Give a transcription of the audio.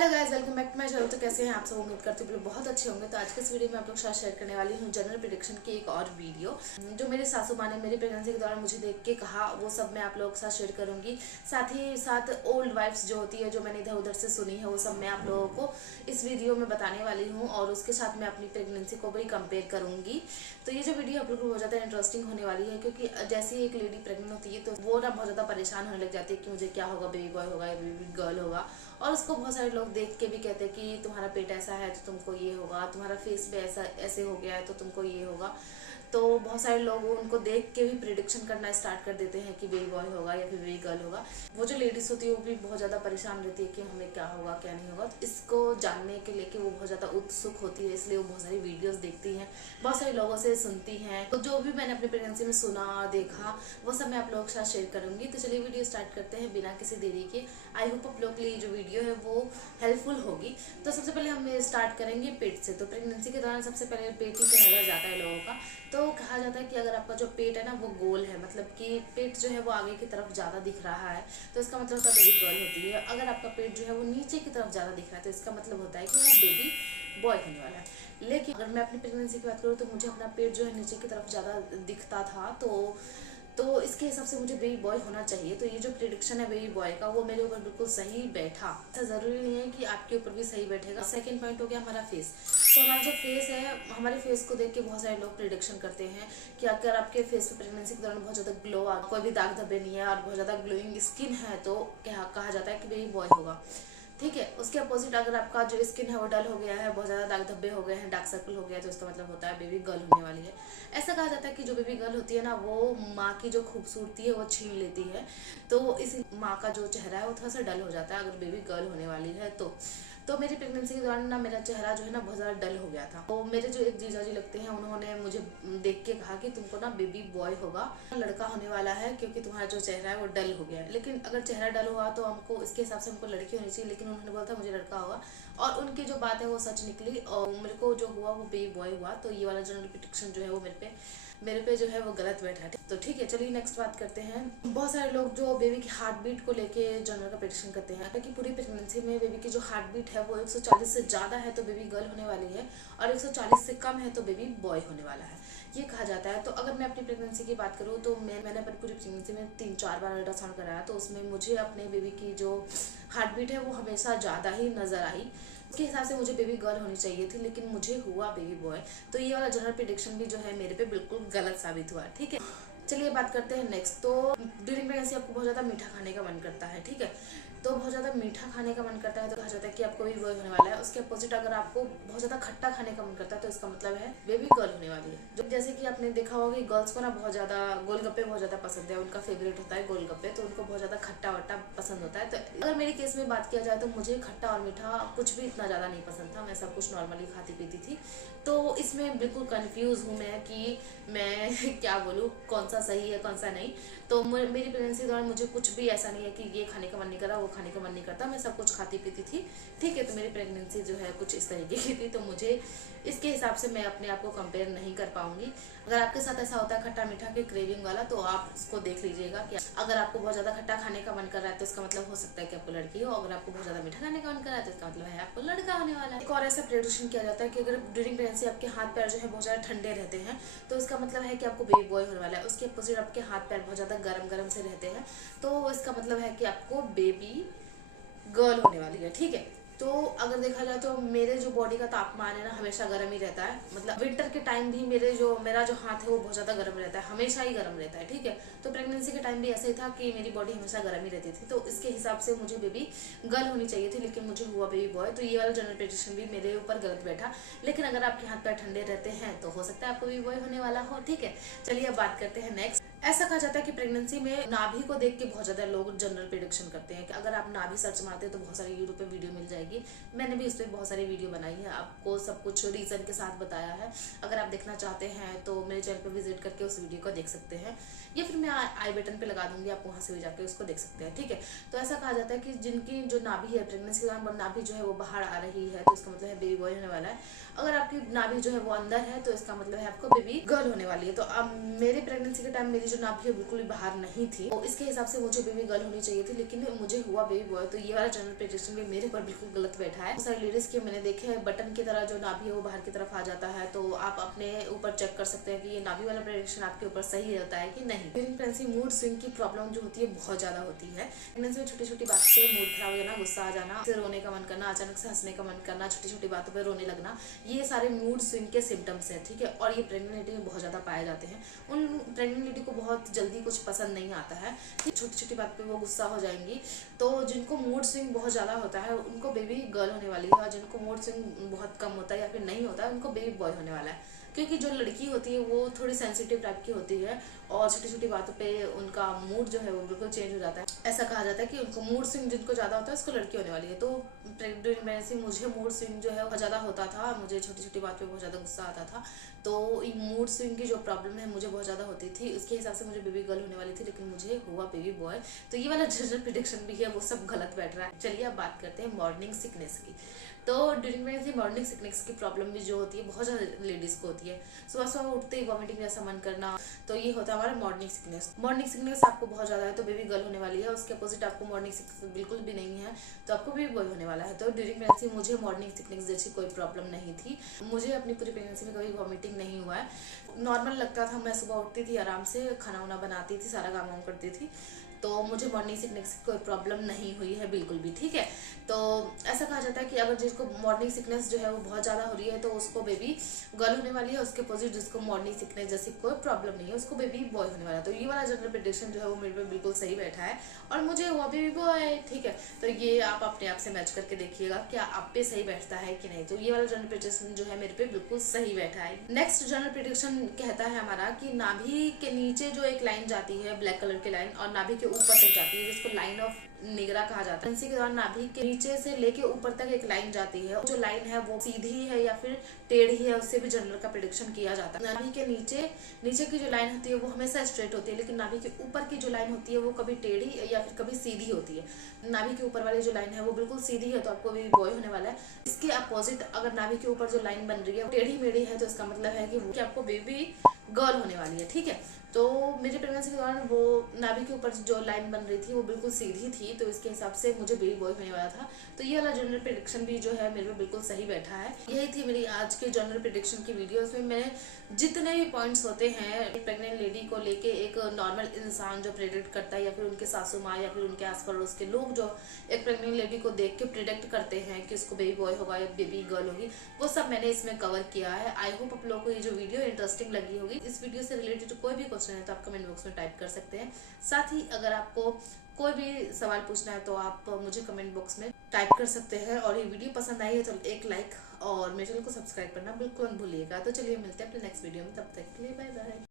Hello guys, welcome back to my channel. तो कैसे हैं आप सब? उम्मीद करती हूँ बहुत अच्छे होंगे। तो आज के इस वीडियो में आप लोग के साथ शेयर करने वाली हूँ जनरल प्रेडिक्शन की एक और वीडियो जो मेरे सासू माँ ने मेरी प्रेगनेंसी के दौरान मुझे देख के कहा, वो सब मैं आप लोगों के साथ शेयर करूंगी। साथ ही साथ ओल्ड वाइफ्स जो होती है, जो मैंने इधर उधर से सुनी है, वो सब मैं आप लोगों को इस वीडियो में बताने वाली हूँ और उसके साथ मैं अपनी प्रेगनेंसी को भी कंपेयर करूंगी। तो ये जो वीडियो आप लोग को बहुत ज़्यादा इंटरेस्टिंग होने वाली है, क्योंकि जैसे ही एक लेडी प्रेग्नेंट होती है तो वो ना बहुत ज़्यादा परेशान होने लग जाती है कि मुझे क्या होगा, बेबी बॉय होगा या बेबी गर्ल होगा। और उसको बहुत सारे लोग देख के भी कहते हैं कि तुम्हारा पेट ऐसा है तो तुमको ये होगा, तुम्हारा फेस भी ऐसा ऐसे हो गया है तो तुमको ये होगा। तो बहुत सारे लोग उनको देख के भी प्रिडिक्शन करना स्टार्ट कर देते हैं कि बेबी बॉय होगा या फिर बेबी गर्ल होगा। वो जो लेडीज होती है वो भी बहुत ज़्यादा परेशान रहती है कि हमें क्या होगा क्या नहीं होगा। तो इसको जानने के लेके वो बहुत ज़्यादा उत्सुक होती है, इसलिए वो बहुत सारी वीडियोस देखती हैं, बहुत सारे लोगों से सुनती हैं। तो जो भी मैंने अपनी प्रेगनेंसी में सुना देखा वो सब मैं आप लोगों के साथ शेयर करूंगी। तो चलिए वीडियो स्टार्ट करते हैं बिना किसी देरी के। आई होप आप लोग के लिए जो वीडियो है वो हेल्पफुल होगी। तो सबसे पहले हम स्टार्ट करेंगे पेट से। तो प्रेगनेंसी के दौरान सबसे पहले पेट ही पे नजर जाता है लोगों का। तो कहा जाता है कि अगर आपका जो पेट है ना वो गोल है, मतलब कि पेट जो है वो आगे की तरफ ज़्यादा दिख रहा है, तो इसका मतलब होता है बेबी गर्ल होती है। अगर आपका पेट जो है वो नीचे की तरफ ज़्यादा दिख रहा है तो इसका मतलब होता है कि वो बेबी बॉय होने वाला है। लेकिन अगर मैं अपनी प्रेगनेंसी की बात करूँ तो मुझे अपना पेट जो है नीचे की तरफ ज़्यादा दिखता था, तो इसके हिसाब से मुझे बेबी बॉय होना चाहिए। तो ये जो प्रिडिक्शन है बेबी बॉय का वो मेरे ऊपर बिल्कुल सही बैठा। ऐसा ज़रूरी नहीं है कि आपके ऊपर भी सही बैठेगा। सेकंड पॉइंट हो गया हमारा फेस। तो हमारा जो फेस है, हमारे फेस को देख के बहुत सारे लोग प्रिडिक्शन करते हैं कि अगर आपके फेस पे प्रेगनेंसी के दौरान बहुत ज़्यादा ग्लो आ, कोई भी दाग धब्बे नहीं है और बहुत ज़्यादा ग्लोइंग स्किन है तो क्या कहा जाता है कि बेबी बॉय होगा। ठीक है। उसके अपोजिट अगर आपका जो स्किन है वो डल हो गया है, बहुत ज़्यादा दाग धब्बे हो गए हैं, डार्क सर्कल हो गया है, तो इसका मतलब होता है बेबी गर्ल होने वाली है। ऐसा कहा जाता है कि जो बेबी गर्ल होती है ना वो माँ की जो खूबसूरती है वो छीन लेती है। तो इस माँ का जो चेहरा है वो थोड़ा सा डल हो जाता है अगर बेबी गर्ल होने वाली है तो मेरी प्रेगनेंसी के दौरान ना मेरा चेहरा जो है ना बहुत ज़्यादा डल हो गया था। तो मेरे जो एक जीजा जी लगते हैं उन्होंने मुझे देख के कहा कि तुमको ना बेबी बॉय होगा, लड़का होने वाला है, क्योंकि तुम्हारा जो चेहरा है वो डल हो गया है। लेकिन अगर चेहरा डल हुआ तो हमको इसके हिसाब से हमको लड़की होनी चाहिए, लेकिन उन्होंने बोला था मुझे लड़का होगा और उनकी जो बात है वो सच निकली और मेरे को जो हुआ वो बेबी बॉय हुआ। तो ये वाला जनरल प्रेडिक्शन जो है वो मेरे पे जो है वो गलत बैठा है। तो ठीक है, चलिए नेक्स्ट बात करते हैं। बहुत सारे लोग जो बेबी की हार्ट बीट को लेके जनरल का प्रेडिक्शन करते हैं कि पूरी प्रेगनेंसी में बेबी की जो हार्ट बीट है वो 140 से ज़्यादा है तो बेबी गर्ल होने वाली है और 140 से कम है तो बेबी बॉय होने वाला है, ये कहा जाता है। तो अगर मैं अपनी प्रेगनेंसी की बात करूँ तो मैंने अपनी पूरी प्रेगनेंसी में 3-4 बार अल्ट्रासाउंड कराया, तो उसमें मुझे अपने बेबी की जो हार्ट बीट है वो हमेशा ज़्यादा ही नज़र आई। उसके हिसाब से मुझे बेबी गर्ल होनी चाहिए थी, लेकिन मुझे हुआ बेबी बॉय। तो ये वाला जनरल प्रेडिक्शन भी जो है मेरे पे बिल्कुल गलत साबित हुआ। ठीक है, चलिए बात करते हैं नेक्स्ट। तो ड्यूरिंग प्रेगनेंसी आपको बहुत ज़्यादा मीठा खाने का मन करता है, ठीक है, तो बहुत ज़्यादा मीठा खाने का मन करता है तो कहा जाता है कि आपको बेबी बॉय होने वाला है। उसके अपोजिट अगर आपको बहुत ज़्यादा खट्टा खाने का मन करता है तो इसका मतलब है बेबी गर्ल होने वाली है। जैसे कि आपने देखा होगा कि गर्ल्स को ना बहुत ज़्यादा गोलगप्पे बहुत ज़्यादा पसंद है, उनका फेवरेट होता है गोलगप्पे, तो उनको बहुत ज़्यादा खट्टा वट्टा पसंद होता है। तो अगर मेरे केस में बात किया जाए तो मुझे खट्टा और मीठा कुछ भी इतना ज़्यादा नहीं पसंद था, मैं सब कुछ नॉर्मली खाती पीती थी। तो इसमें बिल्कुल कंफ्यूज हूँ मैं कि मैं क्या बोलूँ, कौन सा सही है कौन सा नहीं। तो मेरी प्रेगनेंसी के दौरान मुझे कुछ भी ऐसा नहीं है कि ये खाने का मन नहीं करा वो खाने का मन नहीं करता, मैं सब कुछ खाती पीती थी। ठीक है, तो मेरी प्रेगनेंसी जो है कुछ इस तरीके की थी, तो मुझे इसके हिसाब से मैं अपने आप को कंपेयर नहीं कर पाऊंगी। अगर आपके साथ ऐसा होता है खट्टा मीठा के क्रेविंग वाला तो आप इसको देख लीजिएगा कि अगर आपको बहुत ज़्यादा खट्टा खाने का मन कर रहा है तो इसका मतलब हो सकता है कि आपको लड़की हो, अगर आपको बहुत ज़्यादा मीठा खाने का मन कर रहा है तो इसका मतलब है आपको लड़का होने वाला है। एक और ऐसा प्रेडिक्शन किया जाता है कि अगर ड्यूरिंग प्रेगनेंसी आपके हाथ पैर जो है बहुत ज़्यादा ठंडे रहते हैं तो इसका मतलब है कि आपको बेबी बॉय होने वाला है। उसके अपोजिट आपके हाथ पैर बहुत ज़्यादा गर्म गर्म से रहते हैं तो इसका मतलब है कि आपको बेबी गर्ल होने वाली है। ठीक है, तो अगर देखा जाए तो मेरे जो बॉडी का तापमान है ना हमेशा गर्म ही रहता है, मतलब विंटर के टाइम भी मेरा जो हाथ है वो बहुत ज़्यादा गर्म रहता है, हमेशा ही गर्म रहता है। ठीक है, तो प्रेगनेंसी के टाइम भी ऐसा ही था कि मेरी बॉडी हमेशा गर्म ही रहती थी, तो इसके हिसाब से मुझे बेबी गर्ल होनी चाहिए थी, लेकिन मुझे हुआ बेबी बॉय। तो ये वाला जनरल प्रेडिक्शन भी मेरे ऊपर गलत बैठा। लेकिन अगर आपके हाथ पैर ठंडे रहते हैं तो हो सकता है आपको बेबी बॉय होने वाला हो। ठीक है, चलिए अब बात करते हैं नेक्स्ट। ऐसा कहा जाता है कि प्रेगनेंसी में नाभि को देख के बहुत ज्यादा लोग जनरल प्रेडिक्शन करते हैं कि अगर आप नाभि सर्च मारते हैं तो बहुत सारी यूट्यूब पे वीडियो मिल जाएगी। मैंने भी इस पर बहुत सारी वीडियो बनाई है, आपको सब कुछ रीजन के साथ बताया है। अगर आप देखना चाहते हैं तो मेरे चैनल पर विजिट करके उस वीडियो को देख सकते हैं, या फिर मैं आई बटन पे लगा दूंगी, आप वहां से भी जाकर उसको देख सकते हैं। ठीक है, तो ऐसा कहा जाता है कि जिनकी जो नाभि है प्रेगनेंसी के दौरान नाभि जो है वो बाहर आ रही है तो इसका मतलब है बेबी बॉय होने वाला है। अगर आपकी नाभि जो है वो अंदर है तो इसका मतलब है आपको बेबी गर्ल होने वाली है। तो अब मेरी प्रेगनेंसी के टाइम मेरी जो नाभि है बिल्कुल भी बाहर नहीं थी, तो इसके हिसाब से मुझे बेबी गर्ल होनी चाहिए थी, लेकिन मुझे हुआ बेबी बॉय। तो ये वाला जनरल प्रेडिक्शन भी मेरे पर बिल्कुल गलत बैठा है। सारी लेडीज के मैंने देखे हैं बटन की तरह जो नाभि है वो बाहर की तरफ आ जाता है, तो आप अपने ऊपर चेक कर सकते हैं कि ये नाभि वाला प्रेडिक्शन आपके ऊपर सही रहता है कि नहीं। ड्यूरिंग प्रेगनेंसी मूड स्विंग की प्रॉब्लम जो होती है बहुत ज्यादा होती है। प्रेगनेंसी में छोटी छोटी बात पे मूड खराब हो जाना, गुस्सा आ जाना, फिर रोने का मन करना, अचानक से हंसने का मन करना, छोटी छोटी बातों पर रोने लगना, ये सारे मूड स्विंग के सिम्टम्स हैं, ठीक है। और ये प्रेग्नेंट लेडी में बहुत ज्यादा पाए जाते हैं। उन प्रेग्नेंट लेडी को बहुत जल्दी कुछ पसंद नहीं आता है, छोटी छोटी बात पे वो गुस्सा हो जाएंगी। तो जिनको मूड स्विंग बहुत ज्यादा होता है उनको बेबी गर्ल होने वाली है, और जिनको मूड स्विंग बहुत कम होता है या फिर नहीं होता है उनको बेबी बॉय होने वाला है। क्योंकि जो लड़की होती है वो थोड़ी सेंसिटिव टाइप की होती है, और छोटी छोटी बातों पे उनका मूड जो है वो बिल्कुल चेंज हो जाता है। ऐसा कहा जाता है कि उनको मूड स्विंग जिनको ज्यादा होता है उसको लड़की होने वाली है। तो ड्यूरिंग प्रेगनेंसी मुझे मूड स्विंग जो है बहुत ज्यादा होता था, मुझे छोटी छोटी बात पे बहुत ज्यादा गुस्सा आता था। तो मूड स्विंग की जो प्रॉब्लम है मुझे बहुत ज्यादा होती थी, उसके हिसाब से मुझे बेबी गर्ल होने वाली थी, लेकिन मुझे हुआ बेबी बॉय। तो ये वाला जनरल प्रेडिक्शन भी है वो सब गलत बैठ रहा है। चलिए अब बात करते हैं मॉर्निंग सिकनेस की। तो ड्यूरिंग प्रेगनेंसी मॉर्निंग सिकनेस की प्रॉब्लम भी जो होती है बहुत ज्यादा लेडीज को होती है। सुबह सुबह उठते ही वॉमिटिंग जैसा मन करना, तो ये होता है हमारा मॉर्निंग सिकनेस। मॉर्निंग सिकनेस आपको बहुत ज्यादा है तो बेबी गर्ल होने वाली है। उसके अपोजिट आपको मॉर्निंग सिकनेस बिल्कुल भी नहीं है तो आपको बेबी बॉय होने वाला है। तो ड्यूरिंग प्रेगनेंसी मुझे मॉर्निंग सिकनेस जैसी कोई प्रॉब्लम नहीं थी। मुझे अपनी पूरी प्रेगनेंसी में कभी वॉमिटिंग नहीं हुआ है, नॉर्मल लगता था। मैं सुबह उठती थी, आराम से खाना वाना बनाती थी, सारा काम वाम करती थी, तो मुझे मॉर्निंग सिकनेस की कोई प्रॉब्लम नहीं हुई है बिल्कुल भी, ठीक है। तो ऐसा कहा जाता है कि अगर जिसको मॉर्निंग सिकनेस जो है वो बहुत ज़्यादा हो रही है तो उसको बेबी गर्ल होने वाली है। उसके अपोजिट जिसको मॉर्निंग सिकनेस जैसी कोई प्रॉब्लम नहीं है उसको बेबी बॉय होने वाला है। तो ये वाला जनरल प्रेडिक्शन जो है वो मेरे पे बिल्कुल सही बैठा है और मुझे हुआ बेबी बॉय, ठीक है। तो ये आप अपने आप से मैच करके देखिएगा क्या आप पे सही बैठता है कि नहीं। तो ये वाला जनरल प्रेडिक्शन जो है मेरे पे बिल्कुल सही बैठा है। नेक्स्ट जनरल प्रेडिक्शन कहता है हमारा कि नाभि के नीचे जो एक लाइन जाती है ब्लैक कलर की लाइन, और नाभि के ऊपर तक जाती है, जिसको लाइन ऑफ निगरा कहा जाता है। इसी के दौरान नाभि के नीचे से लेके ऊपर तक एक लाइन जाती है, जो लाइन है वो सीधी है या फिर टेढ़ी है, उससे भी जनरल का प्रेडिक्शन किया जाता है। नाभि के नीचे की जो लाइन होती है वो हमेशा स्ट्रेट होती है, लेकिन नाभि के ऊपर की जो लाइन होती है वो कभी टेढ़ी या फिर कभी सीधी होती है। नाभि के ऊपर वाली जो लाइन है वो बिल्कुल सीधी है तो आपको भी बॉय होने वाला है। इसके अपोजिट अगर नाभि के ऊपर जो लाइन बन रही है टेढ़ी मेढ़ी है तो इसका मतलब है कि आपको बेबी गर्ल होने वाली है, ठीक है। तो मेरी प्रेगनेंसी के दौरान वो नाभि के ऊपर जो लाइन बन रही थी वो बिल्कुल सीधी थी, तो इसके हिसाब से मुझे बेबी बॉय होने वाला था। तो ये वाला जनरल प्रेडिक्शन भी जो है मेरे पे बिल्कुल सही बैठा है। यही थी मेरी आज के जनरल प्रेडिक्शन की वीडियो। इसमें मैंने जितने भी पॉइंट्स होते हैं प्रेग्नेंट लेडी को लेके, एक नॉर्मल इंसान जो प्रेडिक्ट करता है या फिर उनके सासू माँ या फिर उनके आस पड़ोस के लोग जो एक प्रेग्नेंट लेडी को देख के प्रिडिक्ट करते हैं कि उसको बेबी बॉय होगा या बेबी गर्ल होगी, वो सब मैंने इसमें कवर किया है। आई होप आप लोगों को ये जो वीडियो इंटरेस्टिंग लगी होगी। इस वीडियो से रिलेटेड कोई भी क्वेश्चन है तो आप कमेंट बॉक्स में टाइप कर सकते हैं। साथ ही अगर आपको कोई भी सवाल पूछना है तो आप मुझे कमेंट बॉक्स में टाइप कर सकते हैं। और ये वीडियो पसंद आई है तो एक लाइक और मेरे चैनल को सब्सक्राइब करना बिल्कुल मत भूलिएगा। तो चलिए मिलते हैं अपने नेक्स्ट वीडियो में, तब तक के लिए बाय बाय।